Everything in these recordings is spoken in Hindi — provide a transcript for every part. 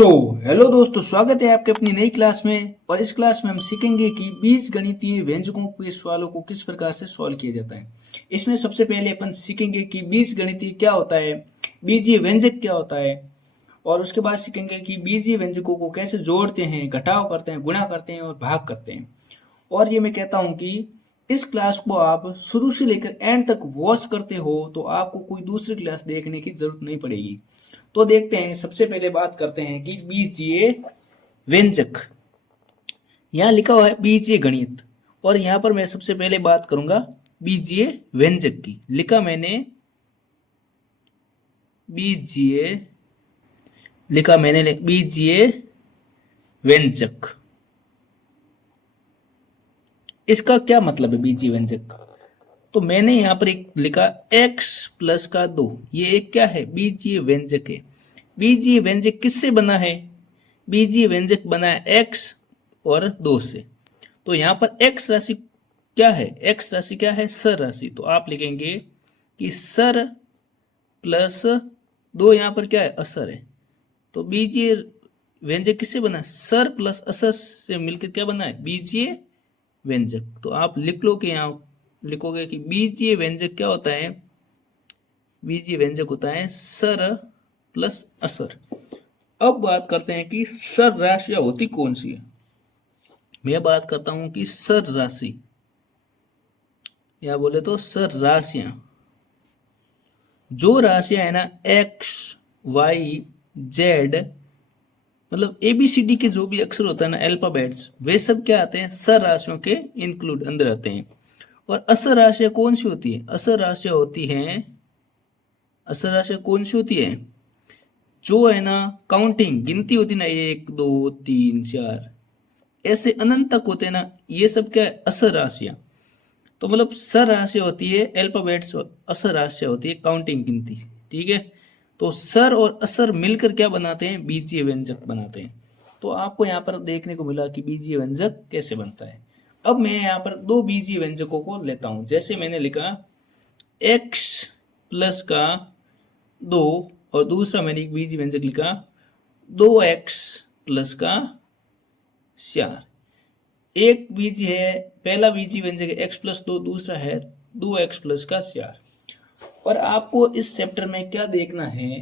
हेलो दोस्तों, स्वागत है आपके अपनी नई क्लास में। और इस क्लास में हम सीखेंगे कि बीजगणितीय व्यंजकों के सवालों को किस प्रकार से सॉल्व किया जाता है। इसमें सबसे पहले अपन सीखेंगे कि बीजगणितीय क्या होता है, बीजीय व्यंजक क्या होता है, और उसके बाद सीखेंगे कि बीजीय व्यंजकों को कैसे जोड़ते हैं, घटाव करते हैं, गुणा करते हैं और भाग करते हैं। और ये मैं कहता हूँ कि इस क्लास को आप शुरू से लेकर एंड तक वॉच करते हो तो आपको कोई दूसरी क्लास देखने की जरूरत नहीं पड़ेगी। तो देखते हैं, सबसे पहले बात करते हैं कि बीजीय व्यंजक। यहाँ लिखा हुआ है बीजीय गणित, और यहाँ पर मैं सबसे पहले बात करूंगा बीजीय व्यंजक की। लिखा मैंने बीजीय, बीजीय व्यंजक। इसका क्या मतलब है बीजीय व्यंजक का? तो मैंने यहाँ पर एक लिखा x प्लस का 2, ये एक क्या है, बीजीय व्यंजक है। बीजीय व्यंजक किससे बना है? बीजीय व्यंजक बना है x और 2 से। तो यहाँ पर x राशि क्या है? x राशि क्या है? सर राशि। तो आप लिखेंगे कि सर प्लस 2, यहाँ पर क्या है, असर है। तो बीजीय व्यंजक किससे बना है? सर प्लस असर से मिलकर क्या बना है? बीजीय व्यंजक। तो आप लिख लो कि यहाँ लिखोगे कि बीजीय व्यंजक क्या होता है? बीजीय व्यंजक होता है सर प्लस असर। अब बात करते हैं कि सर राशियां होती कौन सी है। मैं बात करता हूं कि सर राशि, या बोले तो सर राशियां, जो राशियां है ना एक्स वाई जेड, मतलब एबीसीडी के जो भी अक्षर होता है ना, अल्फाबेट्स, वे सब क्या आते हैं? सर राशियों के इंक्लूड अंदर आते हैं। और असर राशियां कौन सी होती है? असर राशियां होती हैं, असर राशियां कौन सी होती है? जो है ना काउंटिंग, गिनती होती ना, 1 2 3 4 ऐसे अनंत तक होते हैं ना, ये सब क्या है? असर राशियां। तो मतलब सर राशियां होती है अल्फाबेट्स, असर राशियां होती है काउंटिंग, गिनती। ठीक है। तो सर और असर मिलकर क्या बनाते हैं? बीजीय व्यंजक बनाते हैं। तो आपको यहाँ पर देखने को मिला कि बीजीय व्यंजक कैसे बनता है। अब मैं यहाँ पर दो बीजीय व्यंजकों को लेता हूं। जैसे मैंने लिखा x प्लस का 2, और दूसरा मैंने एक बीजीय व्यंजक लिखा 2x प्लस का 4। एक बीजीय है, पहला बीजीय व्यंजक है x प्लस 2, दूसरा है 2x प्लस का 4। और आपको इस चैप्टर में क्या देखना है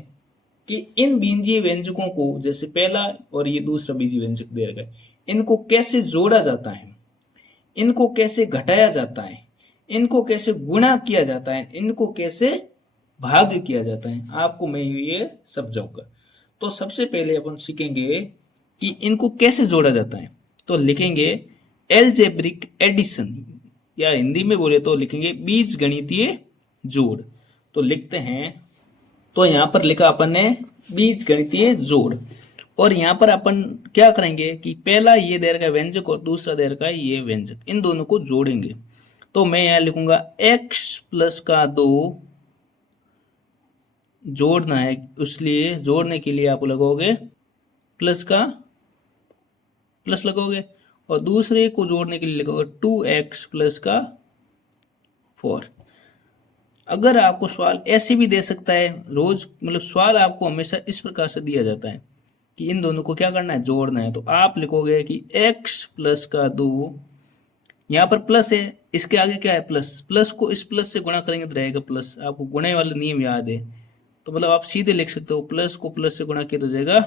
कि इन बीजीय व्यंजकों को, जैसे पहला और ये दूसरा बीजीय व्यंजक दे रखा है, इनको कैसे जोड़ा जाता है, इनको कैसे घटाया जाता है, इनको कैसे गुणा किया जाता है, इनको कैसे भाग किया जाता है, आपको मैं ये समझाऊंगा। तो सबसे पहले अपन सीखेंगे कि इनको कैसे जोड़ा जाता है। तो लिखेंगे एलजेब्रिक एडिशन, या हिंदी में बोले तो लिखेंगे बीज गणितीय जोड़। तो लिखते हैं, तो यहां पर लिखा अपन ने बीज गणितीय जोड़। और यहां पर अपन क्या करेंगे कि पहला ये दे रखा है व्यंजक और दूसरा दे रखा है ये व्यंजक, इन दोनों को जोड़ेंगे। तो मैं यहां लिखूंगा x प्लस का 2 जोड़ना है, इसलिए जोड़ने के लिए आप लगोगे प्लस का प्लस लगोगे, और दूसरे को जोड़ने के लिए लगोगे 2x प्लस का 4। अगर आपको सवाल ऐसे भी दे सकता है रोज, मतलब सवाल आपको हमेशा इस प्रकार से दिया जाता है कि इन दोनों को क्या करना है? जोड़ना है। तो आप लिखोगे कि x प्लस का 2, यहाँ पर प्लस है, इसके आगे क्या है? प्लस। प्लस को इस प्लस से गुणा करेंगे तो रहेगा प्लस। आपको गुणे वाला नियम याद है, तो मतलब आप सीधे लिख सकते हो प्लस को प्लस से गुणा किया तो जाएगा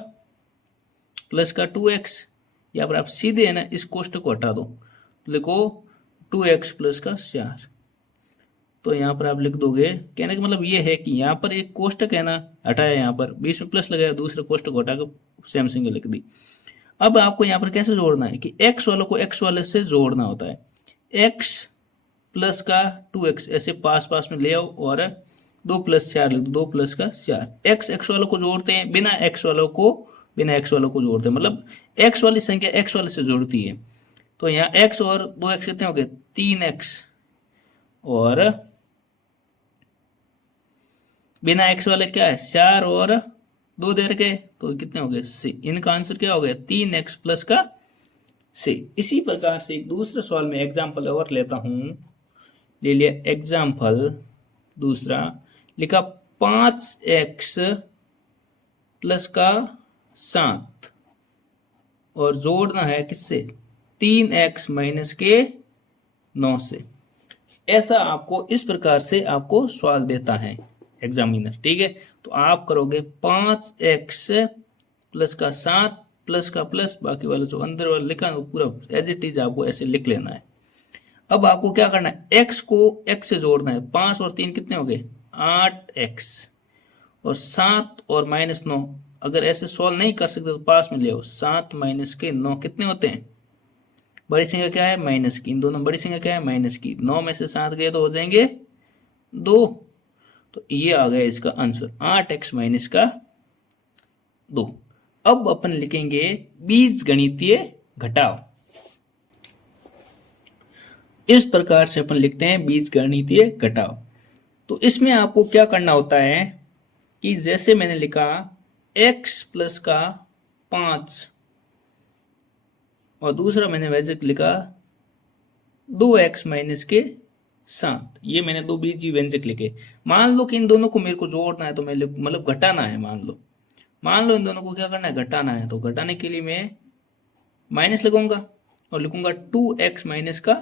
प्लस का 2x। यहाँ पर आप सीधे है ना इस कोष्टक को हटा दो, तो लिखो 2x प्लस का 4। तो यहाँ पर आप लिख दोगे, कहने का मतलब ये है कि यहाँ पर एक कोष्टक है ना हटाया, यहाँ पर बीच में प्लस लगाया, दूसरे कोष्टक को हटाकर सेम सिंगल लिख दी। अब आपको यहाँ पर कैसे जोड़ना है कि x वालों को x वाले से जोड़ना होता है। x प्लस का 2x ऐसे पास पास में ले आओ, और 2 प्लस 4 लिख दो, 2 प्लस का 4। x वालों को जोड़ते हैं, बिना x वालों को जोड़ते हैं, मतलब x वाली संख्या x वाले से जोड़ती है। तो यहाँ x और 2x कितने हो गए? 3x, और बिना x वाले क्या है? 4 और 2 दे रखे, तो कितने हो गए? 6। इनका आंसर क्या हो गया? 3x प्लस का 6। इसी प्रकार से एक दूसरे सवाल में एग्जाम्पल और लेता हूं। ले लिया एग्जाम्पल दूसरा, लिखा 5x प्लस का 7 और जोड़ना है किससे, 3x माइनस के 9 से। ऐसा आपको इस प्रकार से आपको सवाल देता है एग्जामिनर, ठीक है। तो आप करोगे 5x प्लस का 7 प्लस का प्लस, बाकी वाला जो अंदर वाला लिखा है वो पूरा एज इट इज आपको ऐसे लिख लेना है। अब आपको क्या करना है, x को x से जोड़ना है। 5 और 3 कितने हो गए, 8x, और 7 और माइनस 9, अगर ऐसे सॉल्व नहीं कर सकते तो पास में ले आओ। 7 माइनस के 9 कितने होते हैं, बड़ी संख्या क्या है, माइनस की। इन दोनों बड़ी संख्या क्या है, माइनस की। 9 में से 7 गए तो हो जाएंगे 2। तो ये आ गया इसका आंसर, 8x माइनस का 2। अब अपन लिखेंगे बीज गणितीय घटाव। इस प्रकार से अपन लिखते हैं बीज गणितीय घटाव। तो इसमें आपको क्या करना होता है कि जैसे मैंने लिखा x प्लस का 5 और दूसरा मैंने व्यंजक लिखा 2x माइनस के 7, ये मैंने दो बीजीय व्यंजक लिखे। मान लो कि इन दोनों को मेरे को जोड़ना है, तो मैं मतलब घटाना है। मान लो इन दोनों को क्या करना है, घटाना है। तो घटाने के लिए मैं माइनस लगाऊंगा और लिखूंगा 2x माइनस का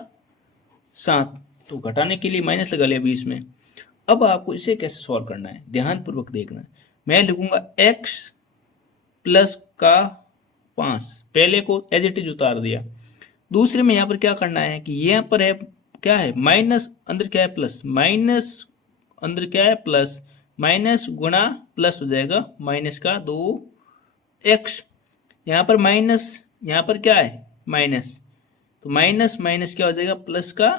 7। तो घटाने के लिए माइनस लगा लिया बीच में। अब आपको इसे कैसे सॉल्व करना है, ध्यानपूर्वक देखना है। मैं लिखूंगा x प्लस का 5, पहले को एज इट इज उतार दिया। दूसरे में यहां पर क्या करना है कि यहां पर है क्या है, माइनस, अंदर क्या है प्लस, माइनस अंदर क्या है प्लस, माइनस गुणा प्लस हो जाएगा माइनस का 2x। यहां पर माइनस, यहां पर क्या है माइनस, तो माइनस माइनस क्या हो जाएगा, प्लस का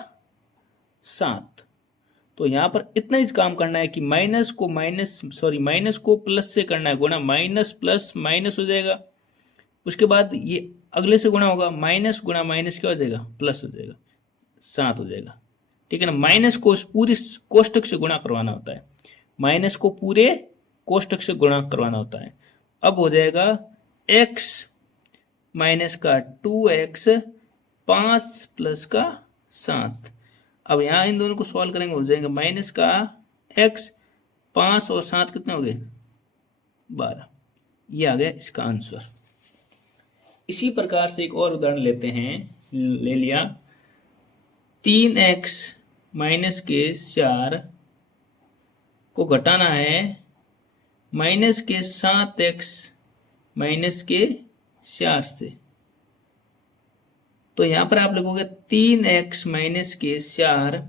7। तो यहां पर इतना ही काम करना है कि माइनस को प्लस से करना है गुणा, माइनस प्लस माइनस हो जाएगा। उसके बाद ये अगले से गुणा होगा, माइनस गुणा माइनस क्या हो जाएगा, प्लस हो जाएगा, 7 हो जाएगा, ठीक है ना। माइनस को पूरी कोष्टक से गुणा करवाना होता है, माइनस को पूरे कोष्टक से गुणा करवाना होता है। अब हो जाएगा x माइनस का 2x 5 प्लस का 7। अब यहां इन दोनों को सॉल्व करेंगे, हो जाएगा माइनस का x, 5 और 7 कितने हो गए, 12। ये आ गया इसका आंसर। इसी प्रकार से एक और उदाहरण लेते हैं, ले लिया 3x माइनस के 4 को घटाना है माइनस के 7x माइनस के 4 से। तो यहां पर आप लिखोगे 3x माइनस के 4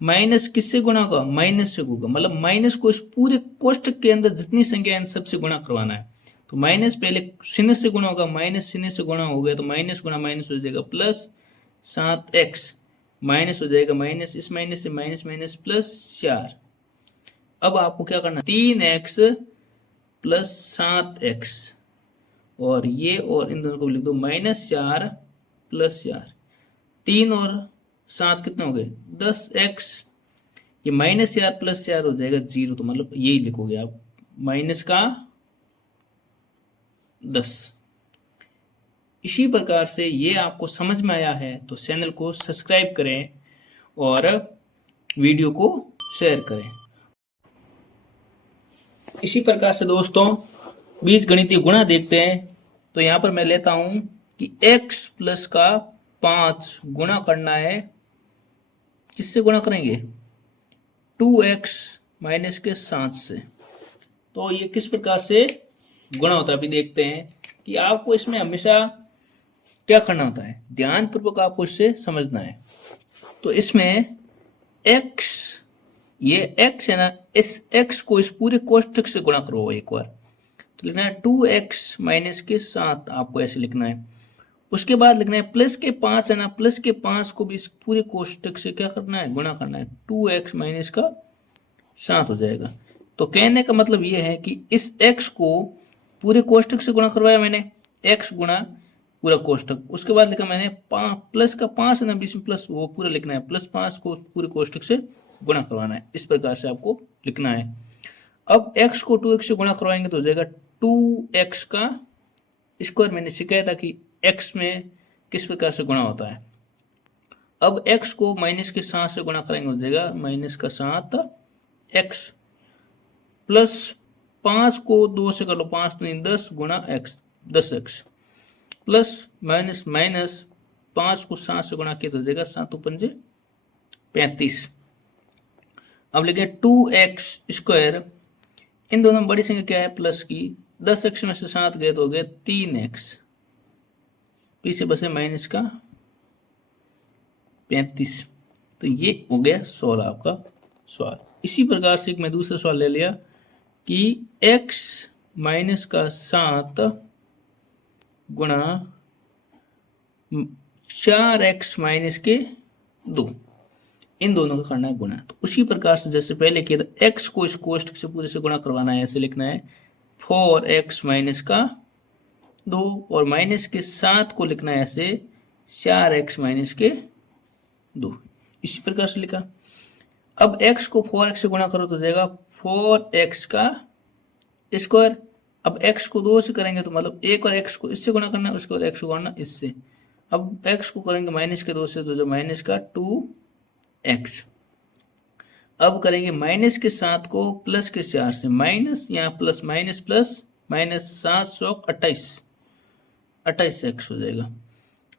माइनस किससे गुणा होगा, माइनस से होगा, मतलब माइनस को इस पूरे कोष्टक के अंदर जितनी संख्या है सबसे गुणा करवाना है। तो माइनस पहले शून्य से गुणा होगा, माइनस शून्य से गुणा हो गया तो माइनस गुणा माइनस हो जाएगा प्लस 7x, माइनस हो जाएगा माइनस, इस माइनस से माइनस माइनस प्लस 4। अब आपको क्या करना है, 3x प्लस 7x, और ये और इन दोनों को लिख दो माइनस 4 प्लस 4। 3 और 7 कितने हो गए, 10x, ये माइनस 4 प्लस 4 हो जाएगा 0। तो मतलब यही लिखोगे आप, माइनस का 10। इसी प्रकार से ये आपको समझ में आया है तो चैनल को सब्सक्राइब करें और वीडियो को शेयर करें। इसी प्रकार से दोस्तों बीज गणितीय गुणा देखते हैं। तो यहां पर मैं लेता हूं कि x प्लस का 5 गुणा करना है, किससे गुणा करेंगे, 2x माइनस के 7 से। तो ये किस प्रकार से गुणा होता है अभी देखते हैं कि आपको इसमें हमेशा क्या करना होता है, ध्यानपूर्वक आपको इससे समझना है। तो इसमें x, ये x है ना, इस x को इस पूरे कोष्टक से गुणा करो एक बार। तो लिखना है 2x माइनस के 7, आपको ऐसे लिखना है। उसके बाद लिखना है प्लस के 5 है ना, प्लस के 5 को भी इस पूरे कोष्टक से क्या करना है, गुणा करना है। 2x माइनस का 7 हो जाएगा। तो कहने का मतलब ये है कि इस x को पूरे कोष्टक से गुणा करवाया मैंने, x गुणा पूरा कोष्टक। उसके बाद लिखा मैंने प्लस का 5 है ना, बीच में प्लस, वो पूरा लिखना है, प्लस 5 को पूरे कोष्टक से गुणा करवाना है। इस प्रकार से आपको लिखना है। अब x को 2x से गुणा करवाएंगे तो हो जाएगा 2x का स्क्वायर। मैंने सिखाया था कि x में किस प्रकार से गुणा होता है। अब x को माइनस के 7 से गुणा करेंगे हो जाएगा माइनस का 7x प्लस 5 को 2 से कर लो, 5 दूनी 10 गुणा x, 10x plus minus minus 5 को 7 से गुणा किया तो हो जाएगा 7 पंजे 35। अब लिखे 2x², इन दोनों में बड़ी संख्या क्या है प्लस की, 10x में से 7 गए तो हो गया 3x, पीछे बसे माइनस का 35। तो ये हो गया सवाल आपका सवाल। इसी प्रकार से एक मैं दूसरा सवाल ले लिया कि x माइनस का 7 गुणा 4x माइनस के 2, इन दोनों का करना है गुणा। तो उसी प्रकार से जैसे पहले किया था, x को इस कोष्ठक से पूरे से गुणा करवाना है, ऐसे लिखना है 4x माइनस का 2 और माइनस के 7 को लिखना है ऐसे 4x माइनस के 2, इसी प्रकार से लिखा। अब x को 4x से गुणा करो तो हो जाएगा 4x का स्क्वायर। अब x को 2 से करेंगे तो मतलब एक और x को इससे गुणा करना है, उसके बाद x को करना इससे। अब x को करेंगे माइनस के 2 से तो जो माइनस का 2x। अब करेंगे माइनस के 7 को प्लस के 4 से, माइनस यहाँ plus minus plus minus 728, 28x हो जाएगा।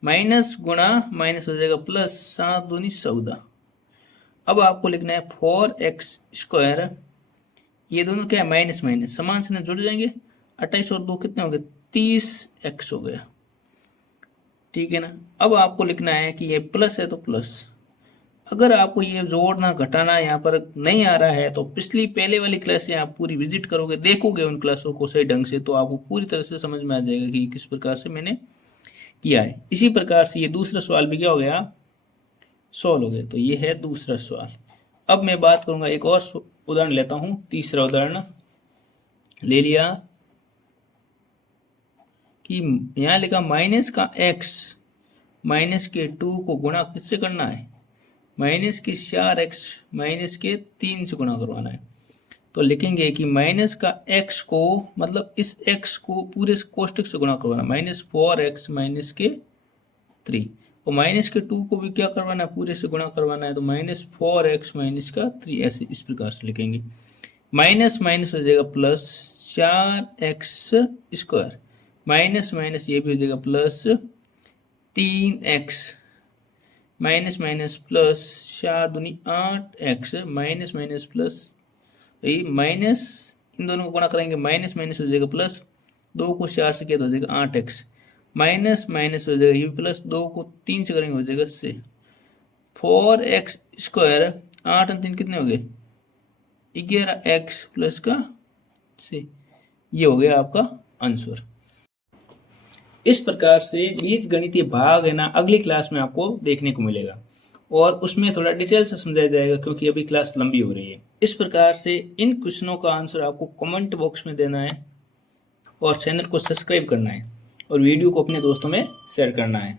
माइनस गुणा माइनस हो जाएगा प्लस 7 दूनी 14। अब आपको लिखना है 4x², ये दोनों क्या है माइनस माइनस समान से जुड़ जाएंगे, 28 और 2 कितने हो गए 30x हो गया, ठीक है ना। अब आपको लिखना है कि ये प्लस है तो प्लस, अगर आपको ये जोड़ना घटाना यहाँ पर नहीं आ रहा है तो पिछली पहले वाली क्लासें आप पूरी विजिट करोगे, देखोगे उन क्लासों को सही ढंग से, तो आपको पूरी तरह से समझ में आ जाएगा कि किस प्रकार से मैंने किया है। इसी प्रकार से ये दूसरा सवाल भी क्या हो गया सॉल्व हो गया। तो ये है दूसरा सवाल। अब मैं बात करूंगा, एक और उदाहरण लेता हूं, तीसरा उदाहरण ले लिया कि यहां लिखा माइनस का x माइनस के 2 को गुणा किससे करना है, माइनस की 4x माइनस के 3 से गुणा करवाना है। तो लिखेंगे कि माइनस का x को मतलब इस x को पूरे कोष्ठक से गुणा करवाना, माइनस 4x माइनस के 3, और माइनस के 2 को भी क्या करवाना है पूरे से गुणा करवाना है, तो माइनस 4x माइनस का 3, ऐसे इस प्रकार से लिखेंगे। माइनस माइनस हो जाएगा प्लस 4x², माइनस माइनस ये भी हो जाएगा plus 3x, minus minus plus 4 दूनी 8x, minus minus plus minus, इन दोनों को गुणा करेंगे माइनस माइनस हो जाएगा प्लस, 2 को 4 से किया तो हो जाएगा 8x, माइनस माइनस हो जाएगा ये प्लस, 2 को 3 से करेंगे हो जाएगा से 4x², 8 और 3 कितने हो गए 11x प्लस का से, ये हो गया आपका आंसर। इस प्रकार से बीजगणितीय भाग है ना अगली क्लास में आपको देखने को मिलेगा और उसमें थोड़ा डिटेल से समझाया जाएगा क्योंकि अभी क्लास लंबी हो रही है। इस प्रकार से इन क्वेश्चनों का आंसर आपको कमेंट बॉक्स में देना है और चैनल को सब्सक्राइब करना है और वीडियो को अपने दोस्तों में शेयर करना है।